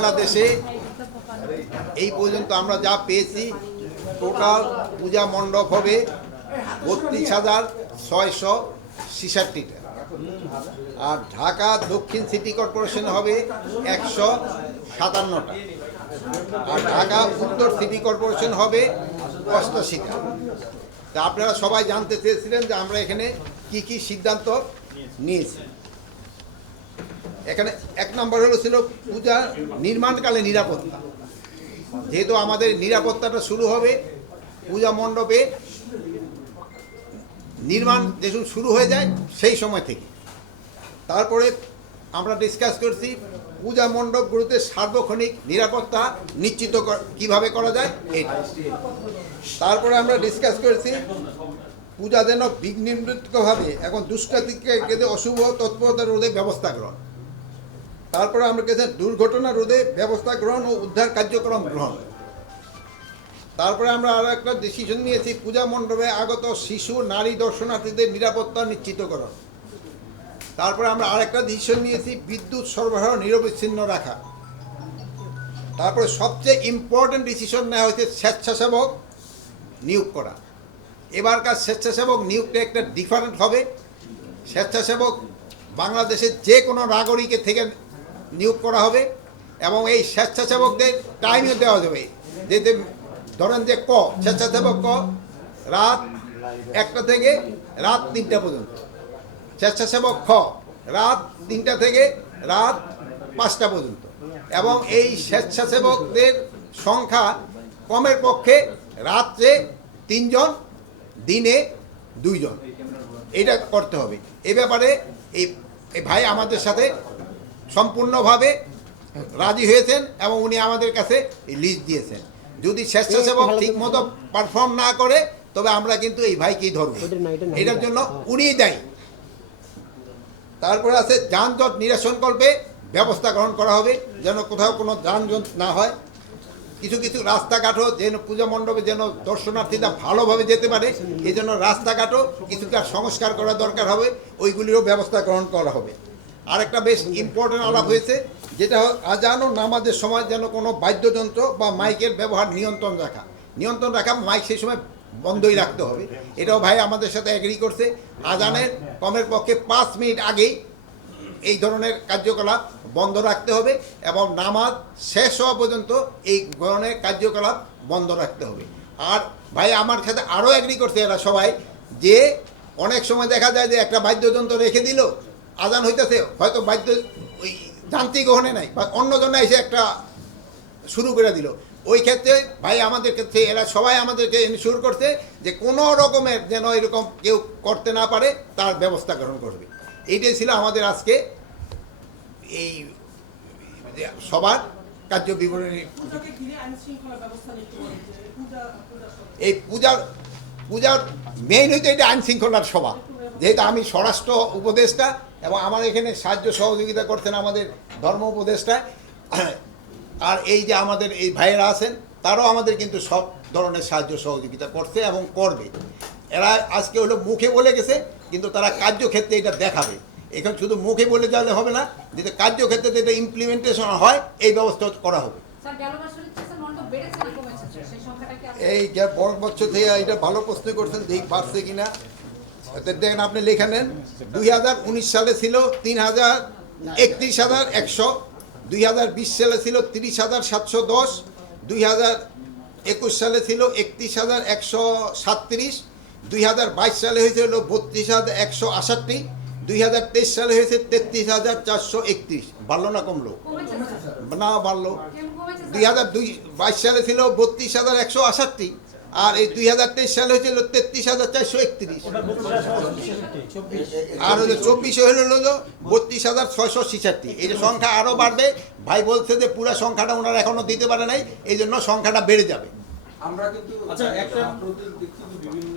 বাংলাদেশে। এই পর্যন্ত আমরা যা পেয়েছি, টোটাল পূজা মণ্ডপ হবে বত্রিশ হাজার ছয়শো ছিষট্টিটা। আর ঢাকা দক্ষিণ সিটি কর্পোরেশন হবে একশো সাতান্নটা। আর ঢাকা উত্তর সিটি কর্পোরেশন হবে অষ্টাশিটা তা আপনারা সবাই জানতে চেয়েছিলেন যে আমরা এখানে কি কি সিদ্ধান্ত নিয়েছি। এখানে এক নম্বর হলো ছিল পূজা নির্মাণকালে নিরাপত্তা। যেহেতু আমাদের নিরাপত্তাটা শুরু হবে পূজা মণ্ডপে নির্মাণ যেসব শুরু হয়ে যায় সেই সময় থেকে। তারপরে আমরা ডিসকাস করছি পূজা মণ্ডপগুলোতে সার্বক্ষণিক নিরাপত্তা নিশ্চিত কীভাবে করা যায় এটা। তারপরে আমরা ডিসকাস করেছি পূজা যেন বিঘ্নিভাবে এখন দুষ্কৃতিকে অশুভ তৎপরতা রোধে ব্যবস্থা গ্রহণ। তারপরে আমরা কেছে দুর্ঘটনা রোধে ব্যবস্থা গ্রহণ ও উদ্ধার কার্যক্রম গ্রহণ। তারপরে আমরা আরও একটা ডিসিশন নিয়েছি, পূজা মণ্ডপে আগত শিশু, নারী দর্শনার্থীদের নিরাপত্তা নিশ্চিত নিশ্চিতকরণ। তারপরে আমরা আরেকটা ডিসিশন নিয়েছি, বিদ্যুৎ সরবরাহ নিরবিচ্ছিন্ন রাখা। তারপরে সবচেয়ে ইম্পর্টেন্ট ডিসিশন নেওয়া হয়েছে স্বেচ্ছাসেবক নিয়োগ করা। এবারকার স্বেচ্ছাসেবক নিয়োগটা একটা ডিফারেন্ট হবে। স্বেচ্ছাসেবক বাংলাদেশের যে কোনো নাগরিকের থেকে নিয়োগ করা হবে এবং এই স্বেচ্ছাসেবকদের টাইমও দেওয়া যাবে। যেতে ধরেন যে ক, স্বেচ্ছাসেবক ক, রাত একটা থেকে রাত তিনটা পর্যন্ত। স্বেচ্ছাসেবক খ, রাত তিনটা থেকে রাত পাঁচটা পর্যন্ত। এবং এই স্বেচ্ছাসেবকদের সংখ্যা কমের পক্ষে রাত্রে তিনজন, দিনে দুইজন। এটা করতে হবে। এ ব্যাপারে এই ভাই আমাদের সাথে সম্পূর্ণভাবে রাজি হয়েছেন এবং উনি আমাদের কাছে লিস্ট দিয়েছেন। যদি স্বেচ্ছাসেবক ঠিক মতো পারফর্ম না করে তবে আমরা কিন্তু এই ভাইকেই ধরবো। এটার জন্য উনিই দায়ী। তারপরে আছে যানজট নিরসনকল্পে ব্যবস্থা গ্রহণ করা হবে যেন কোথাও কোনো যানজট না হয়। কিছু কিছু রাস্তাঘাটও যেন পূজা মণ্ডপে যেন দর্শনার্থীরা ভালোভাবে যেতে পারে এই জন্য রাস্তাঘাটও কিছুটা সংস্কার করা দরকার হবে ওইগুলিরও ব্যবস্থা গ্রহণ করা হবে। আরেকটা বেশ ইম্পর্টেন্ট আলাপ হয়েছে, যেটা আজান ও নামাজের সময় যেন কোনো বাদ্যযন্ত্র বা মাইকের ব্যবহার নিয়ন্ত্রণ রাখা। নিয়ন্ত্রণ রাখা, মাইক সেই সময় বন্ধই রাখতে হবে। এটাও ভাই আমাদের সাথে অ্যাগ্রি করছে। আজানের কমের পক্ষে পাঁচ মিনিট আগেই এই ধরনের কার্যকলাপ বন্ধ রাখতে হবে এবং নামাজ শেষ হওয়া পর্যন্ত এই ধরনের কার্যকলাপ বন্ধ রাখতে হবে। আর ভাই আমার সাথে আরও এগ্রি করছে এরা সবাই যে অনেক সময় দেখা যায় যে একটা বাদ্যযন্ত্র রেখে দিল আজান হইতেছে, হয়তো বাদ্য ওই যান্ত্রিক গ্রহণে নাই, বা অন্য জন্য এসে একটা শুরু করে দিল। ওই ক্ষেত্রে ভাই আমাদের ক্ষেত্রে, এরা সবাই আমাদেরকে ইনশিওর করছে যে কোনো রকমের যেন এরকম কেউ করতে না পারে, তার ব্যবস্থা গ্রহণ করবে। এইটাই ছিল আমাদের আজকে এই সবার কার্য বিবরণী। এই পূজার পূজার মেইন হইতে এটা আইন শৃঙ্খলার সভা, যেহেতু আমি স্বরাষ্ট্র উপদেষ্টা এবং আমার এখানে সাহায্য সহযোগিতা করছেন আমাদের ধর্ম উপদেষ্টা। আর এই যে আমাদের এই ভাইয়েরা আছেন তারাও আমাদের কিন্তু সব ধরনের সাহায্য সহযোগিতা করছে এবং করবে। এরা আজকে হলো মুখে বলে গেছে কিন্তু তারা কার্যক্ষেত্রে এটা দেখাবে। এখন শুধু মুখে বলে যাওয়ালে হবে না যেটা কার্যক্ষেত্রে যেটা ইমপ্লিমেন্টেশন হয় এই ব্যবস্থা করা হবে। এই যে বড় বছর থেকে এটা ভালো প্রশ্ন করছেন দেখি পারছে কিনা। দেখেন আপনি লেখা নেন। দুই হাজার উনিশ সালে ছিল তিন হাজার একত্রিশ হাজার একশো দুই হাজার বিশ সালে ছিল তিরিশ হাজার সাতশো দশ দুই হাজার একুশ সালে ছিল একত্রিশ হাজার একশো সাতত্রিশ দুই হাজার বাইশ সালে হয়েছিল বত্রিশ হাজার একশো আষট্টি দুই হাজার তেইশ সালে হয়েছে তেত্রিশ হাজার চারশো একত্রিশ। বাড়লো না কমলো? না বাড়লো? দুই হাজার দুই বাইশ সালে ছিল বত্রিশ হাজার একশো আষট্টি আর এই দুই হাজার তেইশ সাল হয়েছিল তেত্রিশ হাজার চারশো একত্রিশ। আর হলো চব্বিশে হলো হলো বত্রিশ হাজার ছয়শো ছিষট্টি এই যে সংখ্যা আরও বাড়বে ভাই বলছে যে পুরো সংখ্যাটা ওনারা এখনও দিতে পারে নাই এই জন্য সংখ্যাটা বেড়ে যাবে। আমরা কিন্তু আচ্ছা, একটা- সাম্প্রতিক দেখছি যে বিভিন্ন